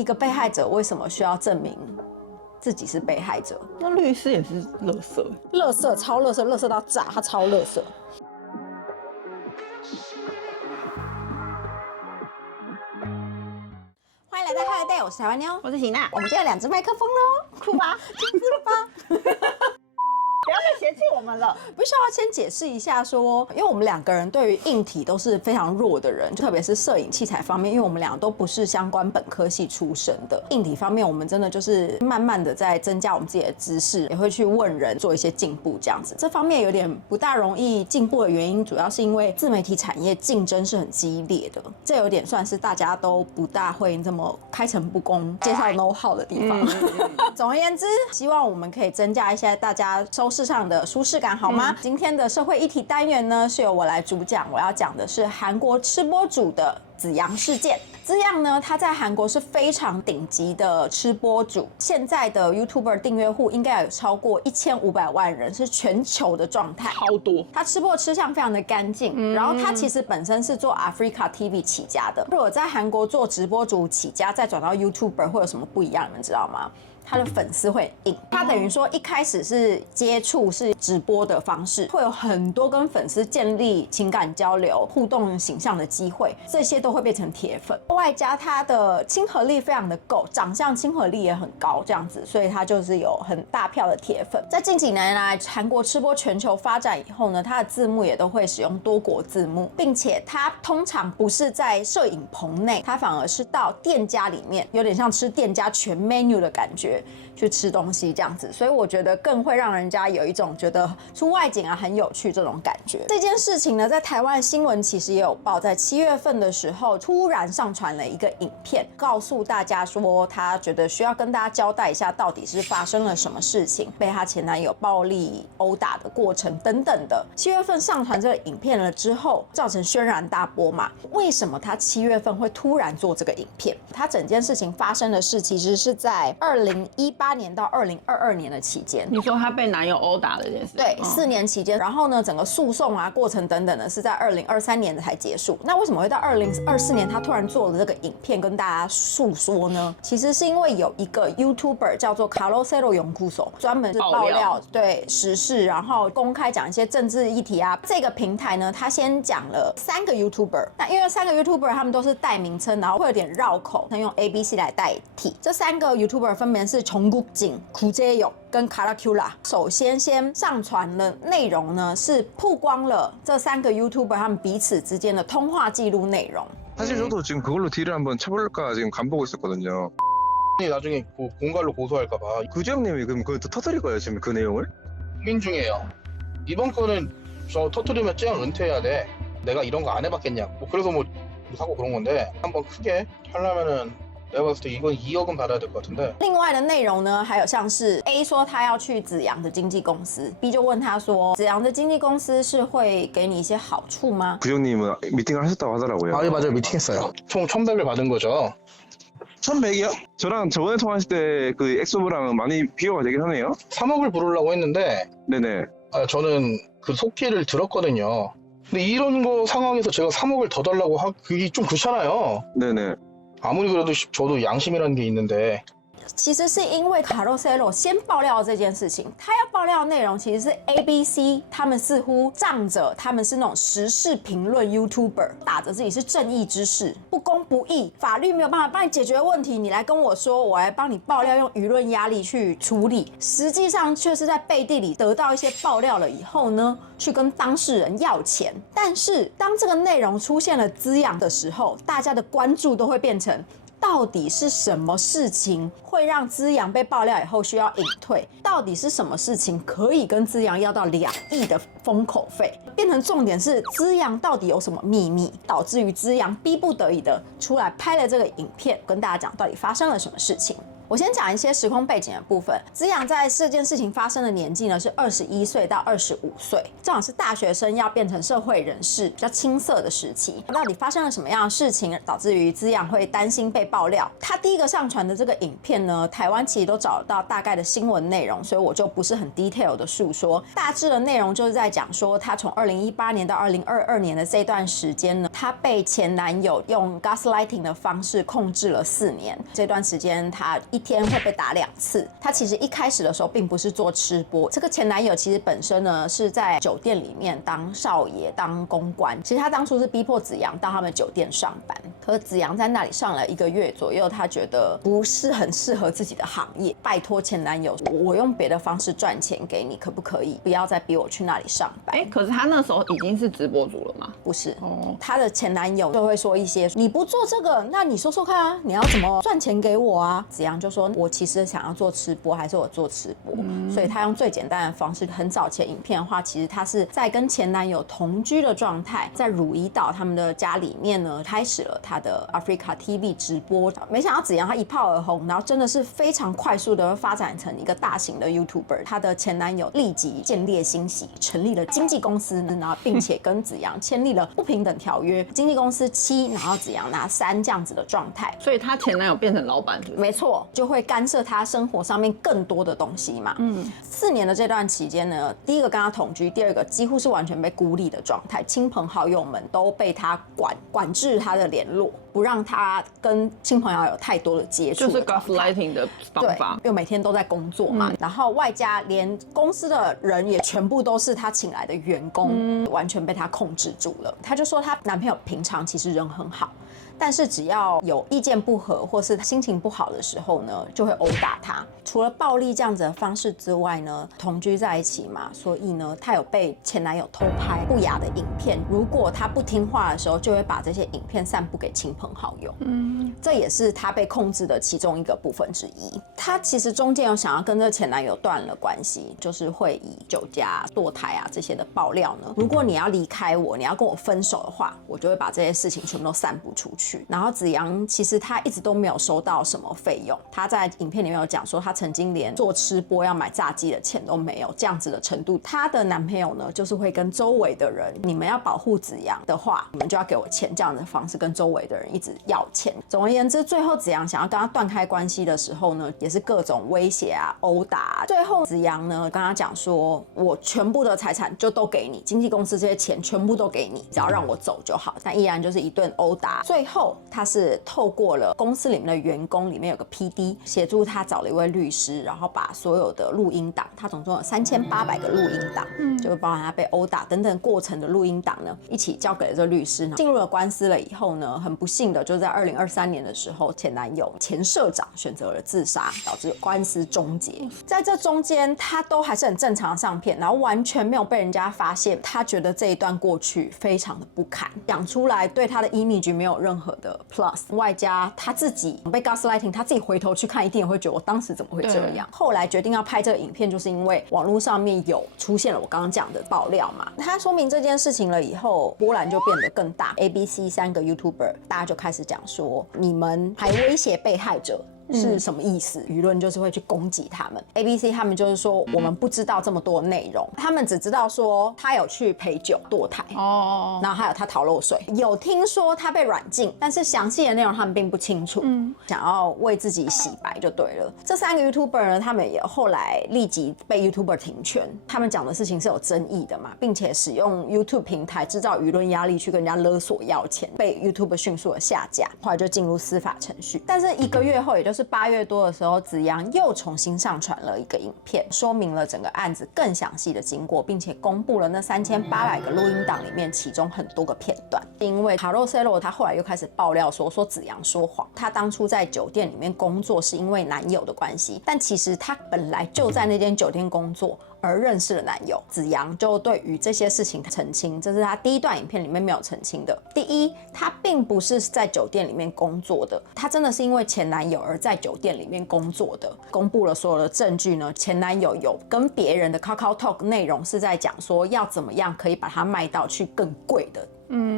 一個被害者為什麼需要證明自己是被害者？那律師也是垃圾，垃圾超垃圾，垃圾到炸，他超垃圾。歡迎来到 Holiday， 我是台灣妞，我是喜娜。我們今天有2隻麥克風嘍，酷吧？精緻了吧？不要再嫌棄我們了。不需要先解釋一下說，因为我們2個人對於硬體都是非常弱的人，特別是攝影器材方面，因為我們2個都不是相關本科系出身的。硬體方面，我們真的就是慢慢的在增加我們自己的知識，也會去問人做一些進步這樣子。這方面有點不大容易進步的原因，主要是因為自媒體產業競爭是很激烈的，這有點算是大家都不大會這麼開誠布公介紹 know how 的地方。總而言之，希望我們可以增加一些大家收視上的舒適感，好嗎？今天的社會議題單元呢，是由我來主講，我要講的是韓國吃播主的子陽事件。子陽呢，他在韓國是非常頂級的吃播主，現在的 YouTuber 訂閱戶應該有超過1500萬人，是全球的狀態，超多。他吃播吃相非常的乾淨，然後他其實本身是做 Africa TV 起家的。如果在韓國做直播主起家，再轉到 YouTuber 會有什麼不一樣？你們知道嗎？他的粉絲會很硬，他等於說一開始是接觸是直播的方式，會有很多跟粉絲建立情感交流、互動形象的機會，這些都會變成鐵粉。外加他的親和力非常的夠，長相親和力也很高，這樣子，所以他就是有很大票的鐵粉。在近幾年來，韓國吃播全球發展以後呢，他的字幕也都會使用多國字幕，並且他通常不是在攝影棚內，他反而是到店家裡面，有點像吃店家全 menu 的感覺。去吃東西這樣子，所以我覺得更會讓人家有一種覺得出外景啊很有趣這種感覺。這件事情呢，在台灣新聞其實也有報，在7月份的時候，突然上傳了一個影片，告訴大家說他覺得需要跟大家交代一下，到底是發生了什麼事情，被他前男友暴力毆打的過程等等的。7月份上傳這個影片了之後，造成軒然大波嘛。為什麼他7月份會突然做這個影片？他整件事情發生的事其實是在2018年到2022年的期間。你說他被男友毆打的这件事？對，4年期間。然後呢，整個訴訟啊、過程等等的，是在2023年才結束。那為什麼會到2024年他突然做了這個影片跟大家訴說呢？其實是因為有一個 YouTuber 叫做卡洛塞羅永庫手，專門是爆料對時事，然後公開講一些政治議題啊。這個平台呢，他先講了3個 YouTuber， 那因為3個 YouTuber 他們都是代名稱，然後會有點繞口，他用 ABC 來代替。這3個 YouTuber 分別是정국진、구재영跟카라큘라。首先上傳的內容呢，是曝光了這3個 YouTuber 他們彼此之間的通話記錄內容。사실 저도 지금 그걸로 딜을 한번 쳐볼까 지금 간보고 있었거든요. 나중에 공갈로 고소할까봐. 구재영님이 그럼 그거 터뜨릴 거예요 지금 그 내용을? 확인 중이에요. 이번 거는 저 터뜨리면 쟤랑 은퇴해야 돼. 내가 이런 거 안 해봤겠냐. 뭐 그래서 뭐 사고 그런 건데 한번 크게 하려면은. 내가 봤을 때 이건 2억은 받아야 될 것 같은데. 另外的內容呢，還有像是 A 說他要去子陽的經紀公司 ，B 就問他說，子陽的經紀公司是會給你一些好處嗎？ 구재영님은 미팅을 하셨다고 하더라고요. 아, 예, 맞아요. 미팅했어요. 총 1,100을 받은 거죠. 1,100이요? 저랑 저번에 통화했을 때 그 엑소브랑은 많이 비교가 되긴 하네요. 3억을 부르려고 했는데 네네. 저는 그 속기를 들었거든요. 근데 이런 거 상황에서 제가 3억을 더 달라고 그게 좀 그렇잖아요. 네네. 아무리 그래도 저도 양심이라는 게 있는데. 其實是因為卡洛塞羅先爆料這件事情，他要爆料的內容其實是 ABC， 他們似乎仗着他們是那種時事評論 YouTuber， 打着自己是正義之士，不公不義，法律沒有辦法幫你解決問題，你來跟我說，我來幫你爆料，用輿論壓力去處理，實際上卻是在背地裡得到一些爆料了以後呢，去跟當事人要錢。但是當這個內容出現了滋養的時候，大家的關注都會變成，到底是什麼事情會讓滋陽被爆料以後需要隱退？到底是什麼事情可以跟滋陽要到2億的封口費？變成重點是滋陽到底有什麼秘密，導致於滋陽逼不得已的出來拍了這個影片，跟大家講到底發生了什麼事情。我先講一些時空背景的部分。子陽在這件事情發生的年紀呢是21歲到25歲，正好是大學生要變成社會人士比較青澀的時期。到底發生了什麼樣的事情，導致於子陽會擔心被爆料？他第一個上傳的這個影片呢，台灣其實都找得到大概的新聞內容，所以我就不是很 detail 的述說。大致的內容就是在講說，他從2018年到2022年的這段時間呢，他被前男友用 gaslighting 的方式控制了4年。這段時間他一天會被打2次。他其實一開始的時候並不是做吃播，這個前男友其實本身呢是在酒店裡面當少爺、當公關。其實他當初是逼迫子陽到他們酒店上班，可是子陽在那裡上了1個月左右，他覺得不是很適合自己的行業，拜托前男友，我用別的方式賺錢給你，可不可以？不要再逼我去那裡上班。可是他那時候已經是直播主了嗎？不是，他的前男友就會說一些，你不做這個，那你說說看啊，你要怎麼賺錢給我啊？子陽就說，我其實想要做吃播，還是我做吃播？所以他用最簡單的方式，很早前影片的話，其實他是在跟前男友同居的狀態，在汝矣島他們的家裡面呢，開始了他的 Africa TV 直播。沒想到子陽他一炮而紅，然後真的是非常快速的發展成一個大型的 YouTuber。他的前男友立即見獵心喜，成立了經紀公司，然後並且跟子陽簽立了不平等條約，經紀公司7，然後子陽拿3這樣子的狀態。所以他前男友變成老闆是不是？沒錯，就會干涉他生活上面更多的東西嘛。4年的這段期間呢，第一個跟他同居，第二個幾乎是完全被孤立的狀態，親朋好友們都被他管制他的聯絡，不讓他跟親朋好友有太多的接觸，就是 gaslighting 的方法。又每天都在工作嘛，然後外加連公司的人也全部都是他請來的員工，完全被他控制住了。他就說，她男朋友平常其實人很好，但是只要有意見不合或是心情不好的時候呢，就會毆打他。除了暴力這樣子的方式之外呢，同居在一起嘛，所以呢，他有被前男友偷拍不雅的影片。如果他不聽話的時候，就會把這些影片散布給親朋好友。這也是他被控制的其中一個部分之一。他其實中間有想要跟这個前男友斷了關係，就是會以酒駕、墮胎啊這些的爆料呢。如果你要離開我，你要跟我分手的話，我就會把這些事情全部都散布出去。然後子陽其實他一直都沒有收到什麼費用，他在影片裡面有講說，他曾經連做吃播要買炸雞的錢都沒有，這樣子的程度。她的男朋友呢，就是會跟周圍的人，你們要保護子陽的話，你們就要給我錢，這樣的方式跟周圍的人一直要錢。總而言之，最後子陽想要跟他斷開關係的時候呢，也是各種威脅啊、毆打啊。最後子陽呢跟他講說，我全部的財產就都給你，經紀公司這些錢全部都給你，只要讓我走就好。但依然就是一頓毆打。最後他是透過了公司裡面的員工，裡面有個 PD 協助他找了一位律師，然後把所有的錄音檔，他總共有3800個錄音檔，就包含他被毆打等等過程的錄音檔呢，一起交給了這個律師。進入了官司了以後呢，很不幸的就在2023年的時候，前男友前社長選擇了自殺，導致官司終結。在這中間，他都還是很正常的上片，然後完全沒有被人家發現。他覺得這一段過去非常的不堪，講出來對他的 image 沒有任何的 plus， 外加他自己被 gaslighting， 他自己回頭去看，一定也會覺得我當時怎麼會這樣。後來決定要拍這個影片，就是因為網絡上面有出現了我剛剛講的爆料嘛。他說明這件事情了以後，波瀾就變得更大。ABC 3個 YouTuber 大家就開始講說，你們還威脅被害者是什麼意思？輿論就是會去攻擊他們。ABC 他們就是說，我們不知道這麼多內容，他們只知道說他有去陪酒、墮胎，然後還有他逃漏稅，有聽說他被軟禁，但是詳細的內容他們並不清楚。想要為自己洗白就對了。這3個 YouTuber 呢，他們也後來立即被 YouTuber 停權，他們講的事情是有爭議的嘛，並且使用 YouTube 平台制造輿論壓力去跟人家勒索要錢，被 YouTuber 迅速的下架，後來就進入司法程序。但是1個月後，也就是8月多的時候，子陽又重新上傳了一個影片，說明了整個案子更詳細的經過，並且公布了那3800個錄音檔裡面其中很多個片段。因為卡洛塞洛他後來又開始爆料說子陽說謊，他當初在酒店裡面工作是因為男友的關係，但其實他本來就在那間酒店工作，而認識了男友。子陽就對於這些事情澄清，這是他第一段影片裡面沒有澄清的。第一，他並不是在酒店裡面工作的，他真的是因為前男友而在酒店裡面工作的。公布了所有的證據呢，前男友有跟別人的 KakaoTalk 內容是在講說要怎麼樣可以把它賣到去更貴的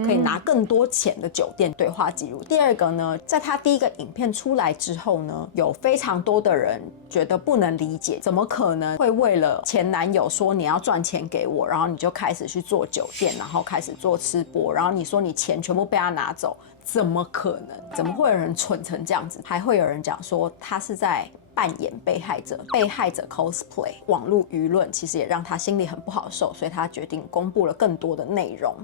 可以拿更多錢的酒店對話記錄。第二個呢，在他第一個影片出來之後呢，有非常多的人覺得不能理解，怎麼可能會為了前男友說你要賺錢給我，然後你就開始去做酒店，然後開始做吃播，然後你說你錢全部被他拿走，怎麼可能？怎麼會有人蠢成這樣子？還會有人講說他是在扮演被害者，被害者 cosplay。網絡輿論其實也讓他心裡很不好受，所以他決定公布了更多的內容。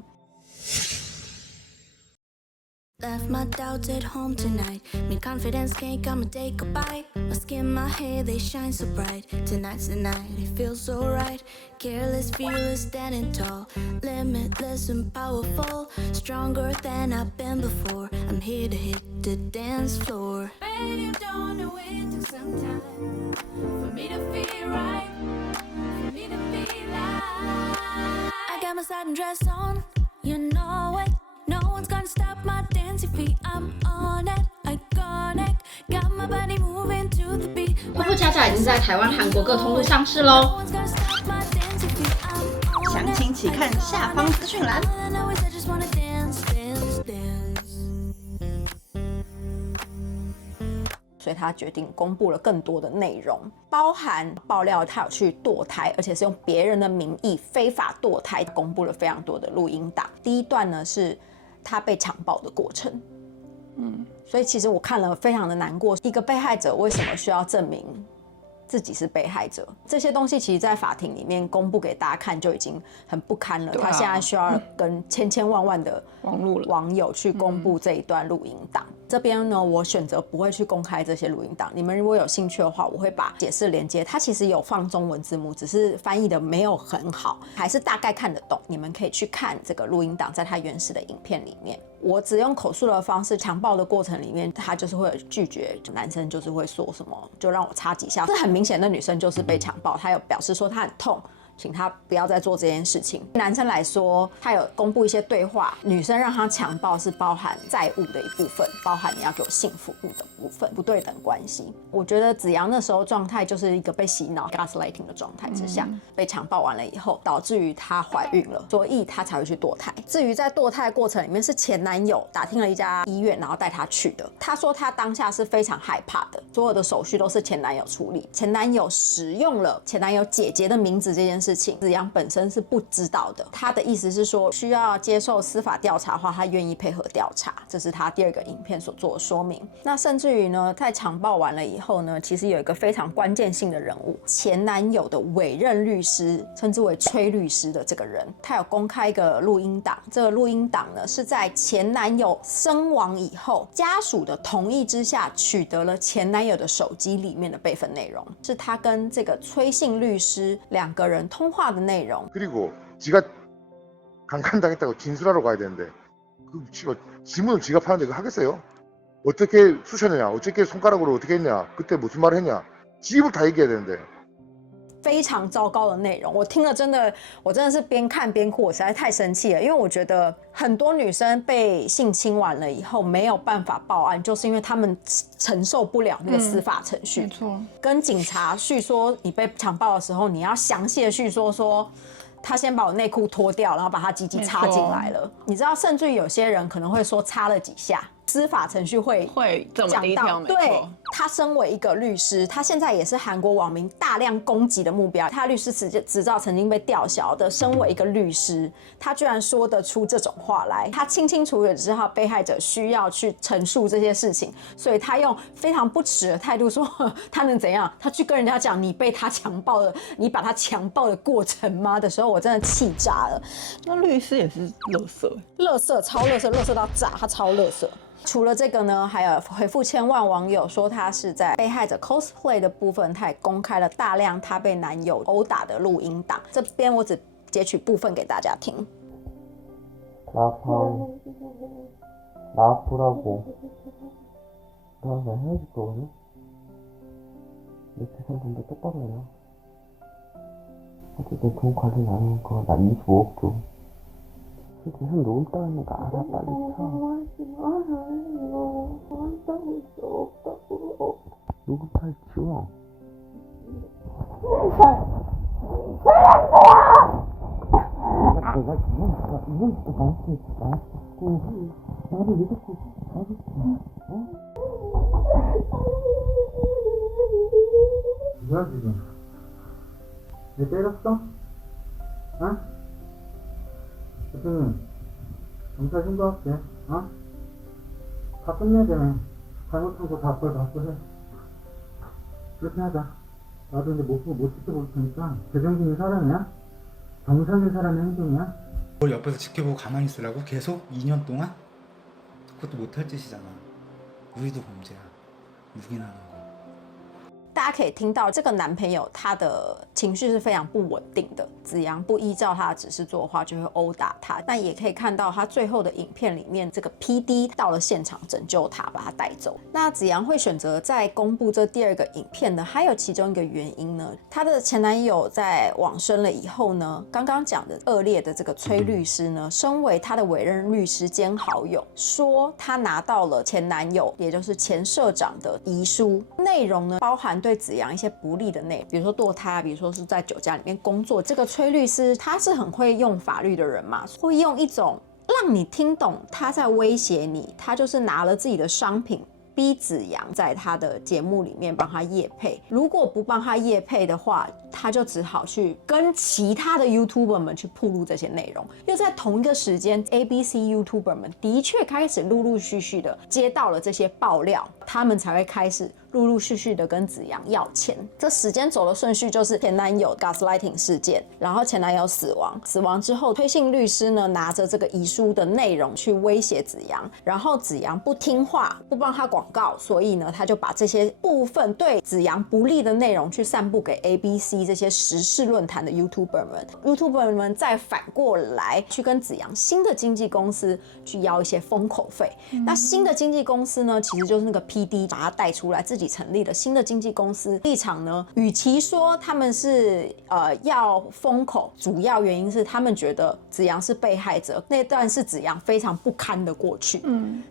Left my doubts at home tonight. Made confidence can't come and take a bite. My skin, my hair, they shine so bright. Tonight's the night, it feels so right. Careless, fearless, standing tall. Limitless and powerful. Stronger than I've been before. I'm here to hit the dance floor. Babe, you don't know it took some time for me to feel right. For me to feel like I got my satin dress on. You know it. No one's gonna stop my dancing feet. I'm on it, iconic. Got my body moving to the beat. 豆腐恰恰已经在台湾、韓國各通路上市嘍，詳情請看下方資訊欄。所以他決定公布了更多的內容，包含爆料他有去墮胎，而且是用別人的名義非法墮胎，公布了非常多的錄音檔。第一段呢是他被強暴的過程，所以其實我看了非常的難過。一個被害者為什麼需要證明自己是被害者？這些東西其實在法庭裡面公布給大家看就已經很不堪了。他現在需要跟千千萬萬的網友去公布這一段錄音檔。這邊呢，我選擇不會去公開這些錄音檔。你們如果有興趣的話，我會把解釋連結，它其實有放中文字幕，只是翻譯的沒有很好，還是大概看得懂。你們可以去看這個錄音檔，在它原始的影片裡面。我只用口述的方式，強暴的過程裡面，他就是會有拒絕，男生就是會說什麼，就讓我插幾下。這很明顯的女生就是被強暴，她有表示說她很痛。請他不要再做這件事情。男生來說，他有公布一些對話，女生讓他強暴是包含債務的一部分，包含你要給我性服務的部分，不對等關係。我覺得子揚那時候狀態就是一個被洗腦 gaslighting 的狀態之下，被強暴完了以後，導致於她懷孕了，所以她才會去墮胎。至於在墮胎的過程裡面，是前男友打聽了一家醫院，然後帶她去的。她說她當下是非常害怕的，所有的手續都是前男友處理，前男友使用了前男友姐姐的名字這件事情，子揚本身是不知道的。他的意思是說，需要接受司法調查的話，他願意配合調查，這是他第二個影片所做的說明。那甚至於呢，在強暴完了以後呢，其實有一個非常關鍵性的人物，前男友的委任律師，稱之為崔律師的這個人，他有公開一個錄音檔。這個錄音檔呢，是在前男友身亡以後，家屬的同意之下，取得了前男友的手機裡面的備份內容，是他跟這個崔姓律師兩個人通話的內容。 그리고 지가 강간당했다고 진술하러 가야 되는데 그 지문을 지가 파는데 그거 하겠어요? 어떻게 쑤셨느냐, 어떻게 손가락으로 어떻게 했냐, 그때 무슨 말을 했냐, 집을 다 얘기해야 되는데. 非常糟糕的內容，我聽了我真的是邊看邊哭，我實在太生氣了。因為我覺得很多女生被性侵完了以後沒有辦法報案，就是因為她們承受不了那個司法程序。沒錯，跟警察敘說你被強暴的時候，你要詳細的敘說他先把我內褲脫掉，然後把他雞雞插進來了。你知道，甚至於有些人可能會說插了幾下。司法程序會這麼低調，對，他身為一個律師，他現在也是韓國網民大量攻擊的目標。他律師執照曾經被吊銷的，身為一個律師，他居然說得出這種話來。他清清楚楚知道被害者需要去陳述這些事情，所以他用非常不恥的態度說他能怎樣？他去跟人家講你被他強暴了，你把他強暴的過程嗎？的時候，我真的氣炸了。那律師也是垃圾，垃圾超垃圾，垃圾到炸，他超垃圾。除了這個呢，還有回復千萬網友說他是在被害者 cosplay 的部分，他也公開了大量他被男友毆打的錄音檔。這邊我只截取部分給大家聽。나 아프라고. 나 헤어질 거거든. 내 세상 좀 더 똑바로 해라. 어쨌든 돈 관리 안 하니까 나 25억 줘. 계속 녹음 따는 거 알아, 빨리 쳐. 녹음 파일 지워. 내가 이건 또 나한테 자꾸 나를 왜 자꾸 뭐야 지금? 내 때렸어? 어? 대표님 경찰 신고할게. 어? 다 끝내야 되네. 잘못한 거 다 앞으로 해. 그렇게 하자. 나도 이제 못 지켜볼 테니까 재정신이 사람이야? 정상인 사람의 행동이야? 뭘 옆에서 지켜보고 가만히 있으라고? 계속 2년 동안? 그것도 못할 짓이잖아. 우리도 범죄야. 묵인하는 거. 大家可以听到这个男朋友他的情绪是非常不稳定的，子陽不依照他的指示做的話就會毆打他，但也可以看到他最後的影片裡面，這個 PD 到了現場拯救他，把他帶走。那子陽會選擇在公布這第二個影片呢，還有其中一個原因呢，她的前男友在往生了以後呢，剛剛講的惡劣的這個崔律師呢，身為他的委任律師兼好友，說他拿到了前男友，也就是前社長的遺書，內容呢包含對子陽一些不利的內容，比如說墮胎，比如說是在酒家裡面工作。這個崔律師他是很會用法律的人嘛，會用一種讓你聽懂他在威脅你，他就是拿了自己的商品逼子陽在他的節目裡面幫他業配，如果不幫他業配的話，他就只好去跟其他的 YouTuber 們去曝露這些內容。又在同一個時間 ABC YouTuber 們的確開始陸陸續續的接到了這些爆料，他們才會開始陸陸續續的跟子陽要錢。這時間走的順序就是前男友 gaslighting 事件，然後前男友死亡，死亡之後推信律師呢拿着這個遺書的內容去威脅子陽，然後子陽不聽話，不幫他廣告，所以呢他就把這些部分對子陽不利的內容去散布給 ABC 這些時事論壇的 YouTuber 們 ，YouTuber 們再反過來去跟子陽新的經紀公司去要一些封口費。那新的經紀公司呢，其實就是那個 PD 把他帶出來，自己成立的新的經紀公司。立場呢，與其說他們是要封口，主要原因是他們覺得子陽是被害者，那段是子陽非常不堪的過去。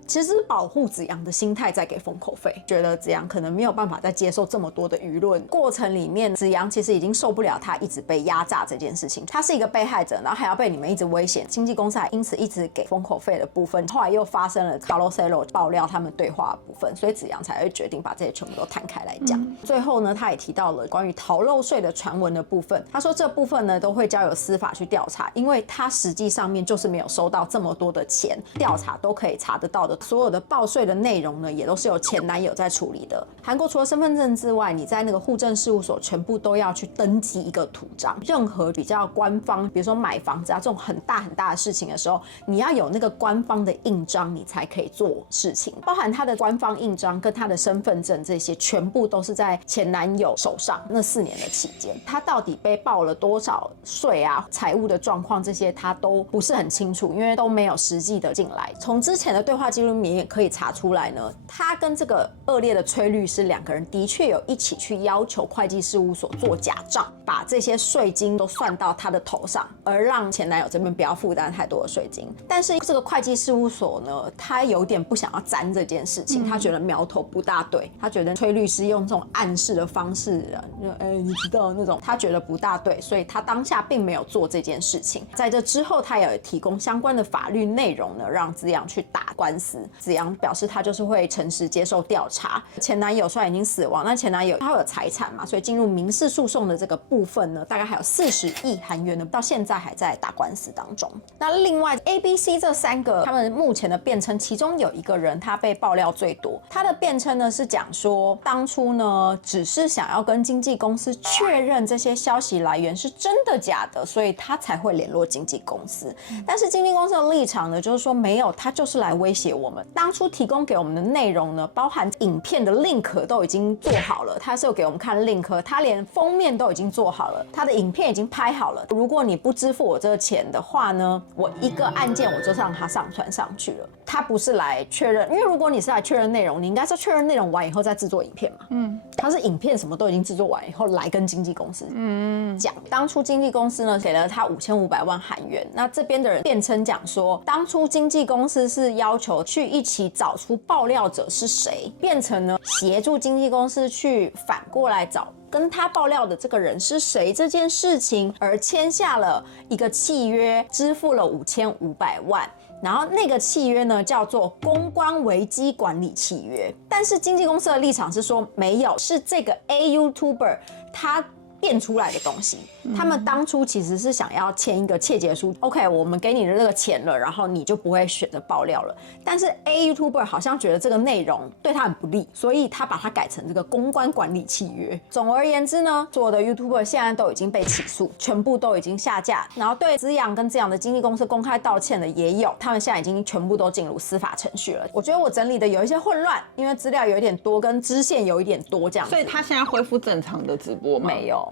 其實是保護子陽的心態在給封口費，覺得子陽可能沒有辦法再接受這麼多的輿論。過程裡面，子陽其實已經受不了他一直被壓榨這件事情，他是一個被害者，然後還要被你們一直威脅，經紀公司還因此一直給封口費的部分，後來又發生了 Carlos 爆料他們對話的部分，所以子陽才會決定把這些全部都攤開來講。最後呢，他也提到了關於逃漏稅的傳聞的部分，他說這部分呢都會交由司法去調查，因為他實際上面就是沒有收到這麼多的錢，調查都可以查得到的，所有的報稅的內容呢也都是由前男友在處理的。韓國除了身份證之外，你在那個戶政事務所全部都要去登記一個圖章，任何比較官方，比如說買房子啊這種很大很大的事情的時候，你要有那個官方的印章，你才可以做事情，包含他的官方印章跟他的身份證，這些全部都是在前男友手上。那4年的期間，他到底被報了多少稅啊，財務的狀況這些他都不是很清楚，因為都沒有實際的進來。從之前的對話記錄裡面也可以查出來呢，他跟這個惡劣的崔律師兩個人的確有一起去要求會計事務所做假賬，把這些稅金都算到他的頭上，而讓前男友這邊不要負擔太多的稅金。但是這個會計事務所呢，他有點不想要沾這件事情，他覺得苗頭不大對，他覺得崔律師用這種暗示的方式，你知道那種，他覺得不大對，所以他當下並沒有做這件事情。在這之後，他也有提供相關的法律內容呢，讓子陽去打官司。子陽表示他就是會誠實接受調查。前男友雖然已經死亡，那前男友他有財產嘛，所以進入民事訴訟的這個部分呢，大概還有40億韓元呢，到現在還在打官司當中。那另外 ABC 這3個他們目前的辯稱，其中有一個人他被爆料最多，他的辯稱呢是講說，當初呢只是想要跟經紀公司確認這些消息來源是真的假的，所以他才會聯絡經紀公司。但是經紀公司的立場呢，就是說沒有，他就是來威脅我們。當初提供給我們的內容呢，包含影片的 link 都已經做好了，他是有給我們看 link， 他連封面都已經做好了，他的影片已經拍好了。如果你不支付我這個錢的話呢，我一個案件我就讓他上傳上去了。他不是來確認，因為如果你是來確認內容，你應該是確認內容完以後再制作影片嘛，他是影片什麼都已經制作完以後來跟經紀公司講，當初經紀公司呢給了他5500萬韓元，那這邊的人辯稱講說，當初經紀公司是要求去一起找出爆料者是誰，變成呢協助經紀公司去反過來找跟他爆料的這個人是誰這件事情，而簽下了一個契約，支付了5500萬。然後那個契約呢叫做公關危機管理契約，但是經紀公司的立場是說沒有，是這個 A YouTuber 他變出來的東西。他們當初其實是想要簽一個切結書 ，OK， 我們給你的這個錢了，然后你就不會選擇爆料了。但是 A YouTuber 好像覺得這個內容對他很不利，所以他把它改成這個公關管理契約。總而言之呢，所有的 YouTuber 現在都已經被起訴，全部都已經下架，然後對滋養跟滋養的經紀公司公開道歉的也有，他們現在已經全部都进入司法程序了。我覺得我整理的有一些混亂，因為資料有一點多，跟支線有一點多這樣子。所以他现在恢复正常的直播吗？沒有。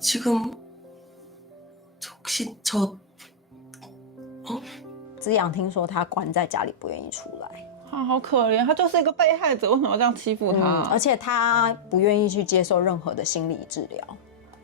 지금 혹시 저滋養聽說他關在家裡不願意出來，好可憐，他就是一個被害者，為什麼要這樣欺負他？而且他不願意去接受任何的心理治療。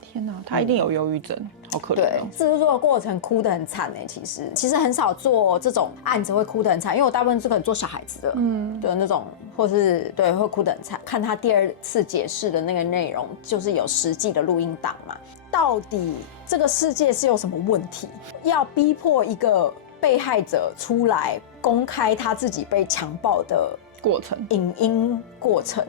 天哪，他一定有憂鬱症，好可憐哦。製作的過程哭得很慘哎，其實很少做這種案子會哭得很慘，因為我大部分是可能做小孩子的，的那種，或是對會哭得很慘。看他第二次解釋的那個內容，就是有實際的錄音檔嘛。到底這個世界是有什麼問題，要逼迫一個被害者出來公開他自己被強暴的過程、影音過程，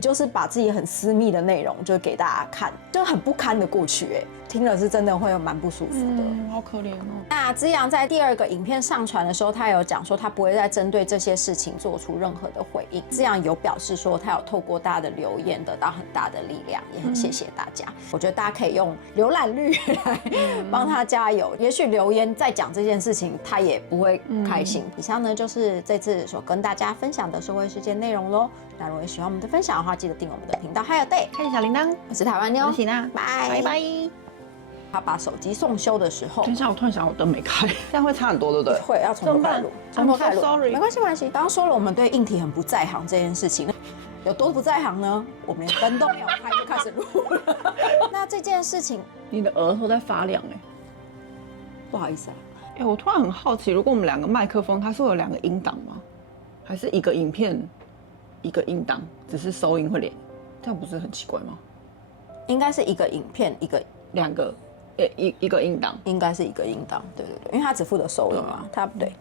就是把自己很私密的內容就給大家看，就很不堪的過去哎，聽了是真的会蠻不舒服的，好可憐哦。那滋養在第二個影片上傳的時候，他有講說他不會再針對這些事情做出任何的回應。滋養有表示說他有透過大家的留言得到很大的力量，也很謝謝大家。我覺得大家可以用瀏覽率來幫他加油，也許留言再講這件事情，他也不會開心。以上呢就是這次所跟大家分享的社會事件內容嘍。那如果喜歡我們的分享的話，記得訂閱我們的頻道，還有對，開啟小鈴鐺。我是台灣妞，我是喜娜，拜拜拜。他把手機送修的時候，等一下，我突然想我燈沒開，這樣會差很多，对不对？會，要從頭開始錄，從頭開始錄。Sorry， 沒關係，沒關係。剛剛說了，我們對硬體很不在行這件事情，有多不在行呢？我們連燈都沒有開就開始錄了。那這件事情，你的額頭在發亮哎，不好意思啊。哎，我突然很好奇，如果我們兩個麥克風，它是會有兩個音檔嗎？還是一個影片一個音檔，只是收音會連？這樣不是很奇怪嗎？應該是一個影片兩個。一個音檔，應該是一個音檔，對，因為他只負責收音嘛，他不对。